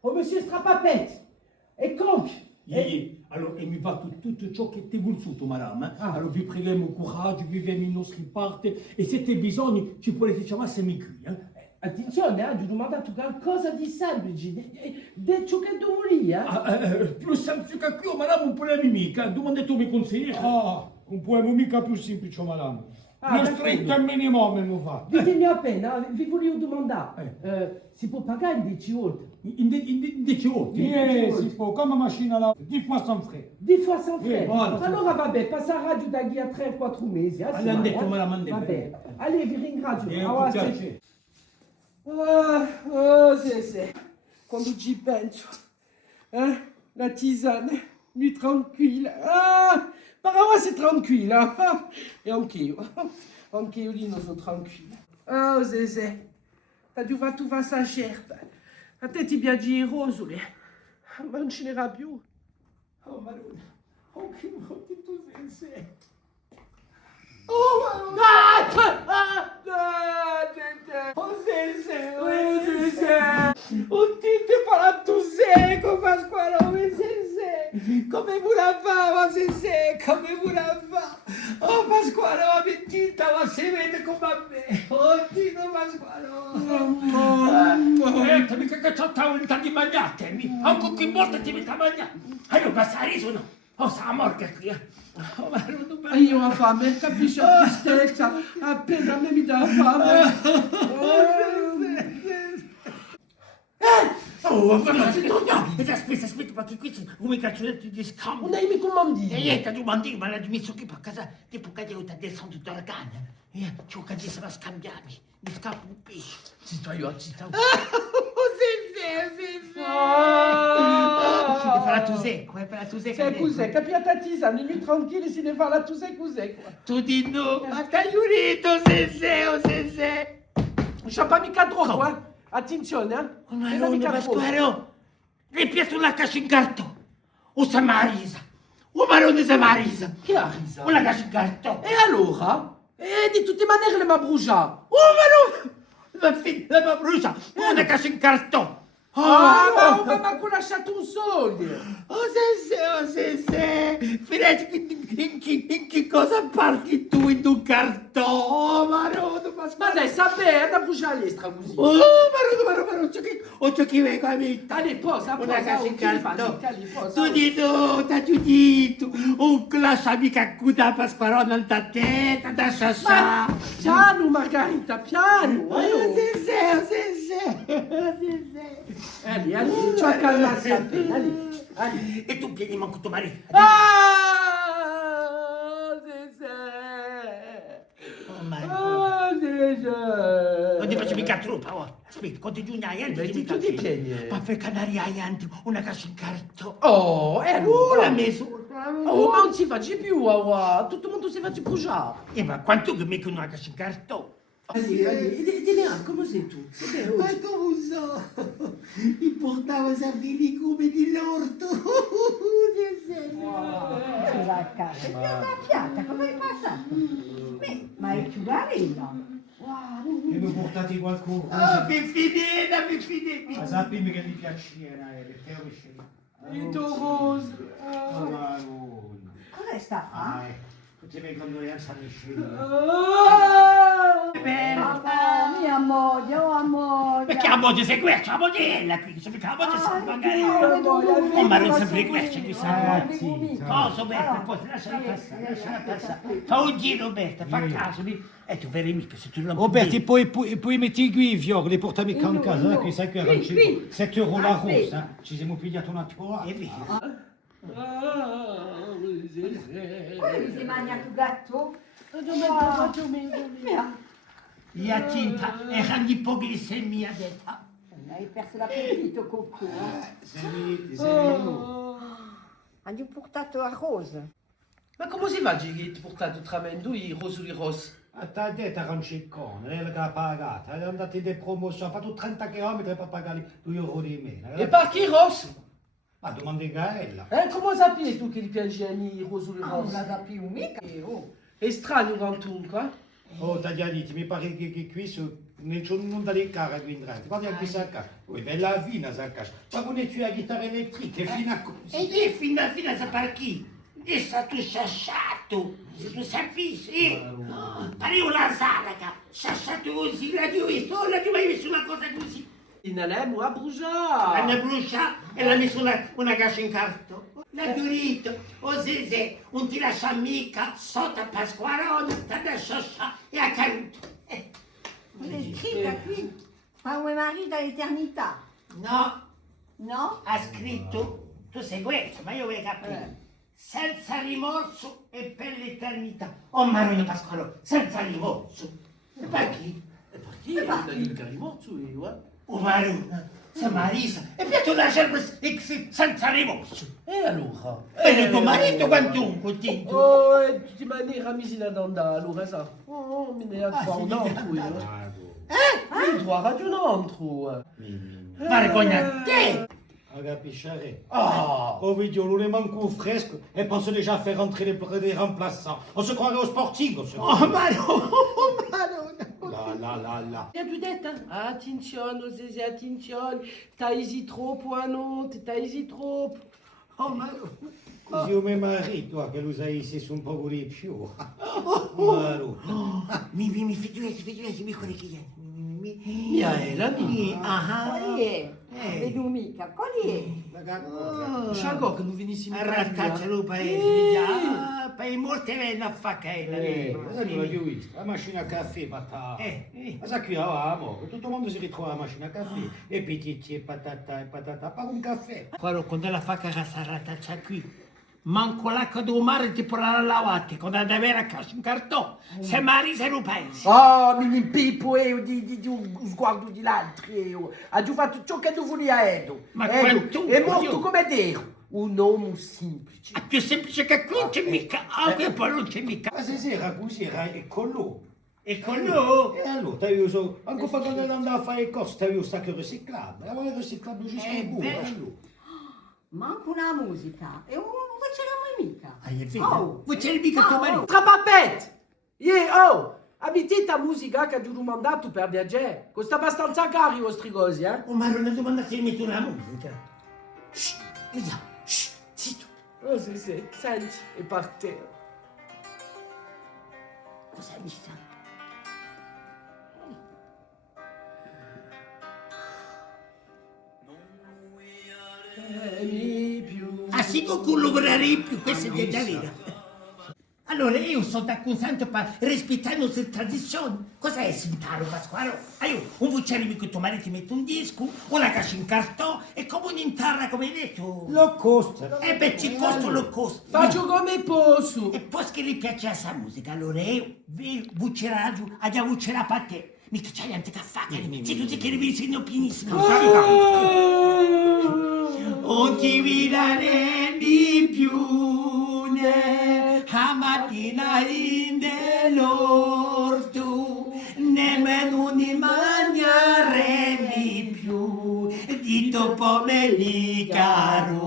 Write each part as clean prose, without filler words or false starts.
Oh, monsieur Strapapette! E conch! Allora, e mi va tutto ciò che ti è voluto, madame. Ah. Allora, vi preghiamo coraggio, viviamo i nostri parti e se te bisogni ci potete chiamare qui. Attenzione, ho domandato qualcosa di semplice, di ciò che tu volevi, Più semplice che qui, madame, un problema mica. Domande tu mi consigli? Un poema mica più semplice, madame. Ah, Lo d'accordo. stretto è minimo, mi fa. Ditemi appena, vi volevo domandare, si può pagare in 10 volte? In 10 volte? Si può, come macchina là, 10 fois sans frais. 10 fois sans frais. voilà. Allora vabbè, passa a radio da qui a 3-4 mesi. Allora, andate, madame, andate. Vabbè, allez, vi ringrazio. Con Ah, piacere. sì. Quando ci penso, la tisane, mi tranquilla. Per ora c'est tranquille, e anch'io lì non sono tranquilla. Oh, Zezé, tu va sa certa. A te ti piace i rosoli, ma non ce n'era più. Oh, Maruna, oh, che molto tu sei. Oh, Tite para tu seco, Pasquale, come volava, come volava. Oh, Pasquale, la mentita, ma si vede come a me. Oh, Tito, Pasquale. Mica che c'ho volontà di mangiartemi. Anche che volta ti metto a mangiare. Allora, basta riso, no? Oh, sa morte qui, Oh, Maruna, Io ho fame, capisci la tristezza, appena a me mi dà fame. Oh, ma aspetta, perché qui sono come cacciolette di scambio. Non hai mi comandi. E niente, tu mandi, ma l'ho messo qui per casa, tipo che io ti descendo tutto l'organo. Ciò che ci sarà scambiarmi, mi scappa un pesce. Ci sto. Sì. E farà tu secco, C'est cos'è? Capiata tisane, lui tranquille, si ne va là, tu sai cos'è qua. Tu di no, ma ti aiuto, se. Non c'è pas mica troppo, Attenzione, Oh, Maruna, Pasquale, ripeto una cascia in cartone. O Samarisa. O Marone Samarisa. Che ha risa? Una cascia in cartone. E allora? E di tutte maniere le m'ha bruciato. Oh, Marone! La brucia, una cascia in cartone. Ma ho lasciato un soldo. Oh, se. Finesco, in che cosa parti tu in un cartone? Oh, Marone, Ma Pasquale. dai, sapere, da bruciare l'estra così. Oh, Marone, c'ho chi vengo a me. Allez, posa, Una cascia in cartone. posa. Tu di no, t'ha giudito. Oh, lascia mica cuda Pasquale, non t'ha testa, da sciascià. Piano, Margarita, piano. Oh, se. Allez, ci ho calmarsi appena, allez. E tu piedi manco tuo marito. Oh, non ti faccio mica truppa, oh. Aspetta, quanti giugni hai anti? Tu ti pieni. Ma per canari hai anti, una cascia in cartone. Oh, e allora? La messo. Oh, ma non si faccia più, tutto il mondo si faccia bruciare. Ma quanto che mi con una cascia in cartone? Allez, dis-le, come sei tu? Ma come so? Mi portava sardini come di l'orto. Va a casa. Ti ho cacciata, come è passato? Beh, ma è ciugarella. Wow. E mi portati qualcuno. Mi finita. Ma sappimi che mi piaceva, perché ho vissuto. Il tuo rose. Oh, Maruna. Cosa sta a fare? Tutti le condoglianze a Michele. Mamma mia moglie, oh moglie. Perché la moglie sei questa? La mogliella qui, se la moglie si magari. Oh, ma non sempre questa qui sa. Cosa, Berta, poi lasciala passare. Fa un giro, Berta, fa caso. E tu vedi mica se tu non Oh Berti, poi metti qui i fiori, li portami qua in casa, qui sai che erano 7 euro la rosa. Ci siamo pigliati una tua. E via. Come mi si mangia tu gatto? Ia tinta e ipoglisemia detta. Hai perso l'appetito, Coco. Hanno portato a Rose. Ma come si fa a dire che portato tramendo i rosoli rossi? A te detto era un ciccone, lei l'ha pagata, è andata in promozione, ha fatto 30 km per pagare 2 euro di meno. E per chi rossi? Ma domandi a ella. Come sapete tu che li piacevano i rosoli Non rossi? la sa più mica. È strano quantunque, Oh, ti ha detto, mi pare che qui non dalle cara qui in grande. Guarda qui sa casa. Oui, bella fina sa casa. Ma con tu la chitarra elettrica, è fina così. E è fina sa per chi? E sta tu sciasciato, se tu sapissi. Pare una salaca, sciasciato così, l'hai mai visto una cosa così? Non è a bruciare. L'hanno bruciato e l'ha messo una caccia in carto. L'ha giurito, o se non ti lascia mica sotto a Pasquarone, ti lascia e è caduto. Elle est scritta qui par un mari dall'eternità. No, No? ha scritto, tu sei questo, ma io voglio capire. Senza rimorso e per l'eternità. Oh Marone Pasquarone, senza rimorso. E per chi? Perché? Non è rimorso io, Oh Marone, sei Marisa, e poi tu lasci senza rimorso. E allora? E tuo marito quantunque, tinto. Oh, di tutte maniere, mi si da allora, sa. Oh, mi ne ha qua un altro, io. Tu hai ragione, un altro. Vergogna te! Agapichare. Oh! Oh, video, l'on est manco fresque et pense déjà à faire entrer des remplaçants. On se croirait au sporting, on se Oh Marone! Oh Marone! là. E tu detto, attenzione, Osese, attenzione, taisi troppo a notte, taisi troppo. Oh Marone! Così come marito, che lo sai se sono un po' di più. Maru. Mi figurati, mi correghi. Miaela, mi. Quali è? Vedo mica, quali è? Sciago che non venissimo a Arraccaccia lo paese, per molte venne a faccaina. Non l'ho visto. La macchina a caffè, patata. Ma sa qui avevamo, tutto il mondo si ritrova alla macchina a caffè. E pititi e patata, per un caffè. Quando la facca sarrataccia qui. Manco l'acqua del mare ti porrà la lavate, quando deve avere a casa un cartone. Se mari se lo pensi. Oh, mi pippo di un sguardo di l'altro. Ha già fatto ciò che tu volevi a Edo. Ma quanto? È morto come Dio. Un uomo semplice. È più semplice che qui non c'è mica. Anche poi non c'è mica. Ma se era così, era eccolo. E con lui? E allora, ti uso, anche quando andavo a fare le cose, ti uso che riciclabile. Avevo riciclato giusto il buco. Manco una musica. E non facciamo mica. È vero. Non c'è mica tuo marito. Trapapet! Abitite la musica che ti ho mandato per viaggiare. Costa abbastanza caro i vostri cosi, eh? Oh, ma non è domanda se metto una musica. Shh, vediamo. Shh, zitto. Oh, sì, senti, è partito. Cosa mi sta? Ah, sì, non collaborerei più, questo è da vera. Allora, io sono accusato per rispettare le nostre tradizioni. Cosa è sentare, Pasquale? Io un vucciere che tuo marito ti mette un disco, una caccia in cartone e come un'intarra, come hai detto. Lo costa. E beh, ci costa lo costo. Faccio come posso. E poi che gli piace questa musica, allora io vuccerà giù, a vuccerà per te. Mica c'hai niente da fare, se tu ti chiedi segno pienissimo. Non ti vedrei di più, a mattina in dell'orto, nemmeno ne mangiare più, di dopo me li carotti,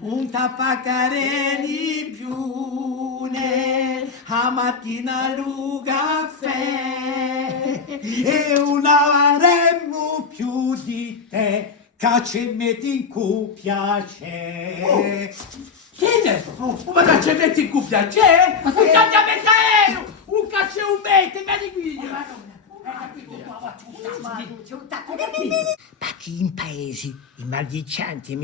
un tappacare di più, a mattina lu caffè, e una varemmo più di te, che ci metti in cu piacere. Che è? Ma che ci metti in cuffia? C'è? Un cambiamento aereo! Un cacce un mette, vedi qui! Ma chi in paesi, i maldicenti,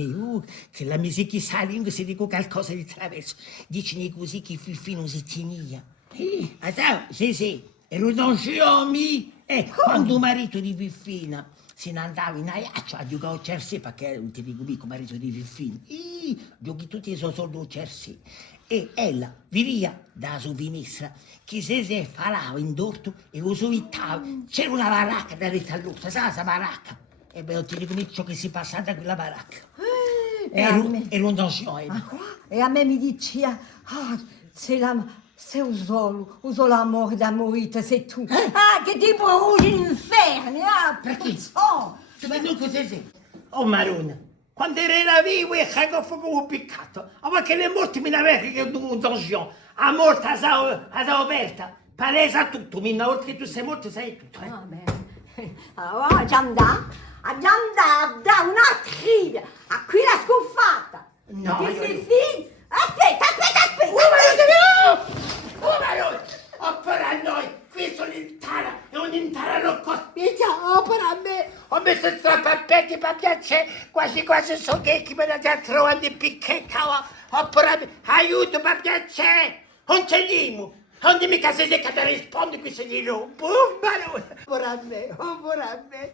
che la musica sa lingua se dico qualcosa di traverso, dicono così che fino si tinia. Sì, ero un sciomi, e quando marito di Fiffina se ne andava in aiaccio a giocare a Cersei, perché non ti dico mica marito di Fiffina, giochi tutti i suoi soldi a Cersei. E ella via da sua finestra, che se falava in dorto e lo suittava, c'era una baracca da ritalluta, sai la baracca? E beh, non ti dico mica ciò che si passa da quella baracca. Ero un donzone. E a me mi diceva, se usò l'amore da morire, sei tu. Che ti bruci in inferno, Perché? Oh, Ma non cos'è sei? Oh Marona, quando era vivo e cago fuoco un piccato, ma che le morti mi aveva che un donzone, a morte a sa aperta, Palesa tutto, minna, oltre che tu sei morto, sai tutto. Ah, bene. Allora, andiamo da una triglia. A qui la sconfatta. No, Che io- sì. Aspetta. Opera a noi, qui sono in tara, e un'intara non cospiccia, opera a me. Ho messo strappapetti per piacere, quasi so che chi me la sta trovando in picchetta, opera a me, aiuto per piacere, non c'è limo, non dimmi che se sei che ti rispondi qui se gli rompo, opera a me.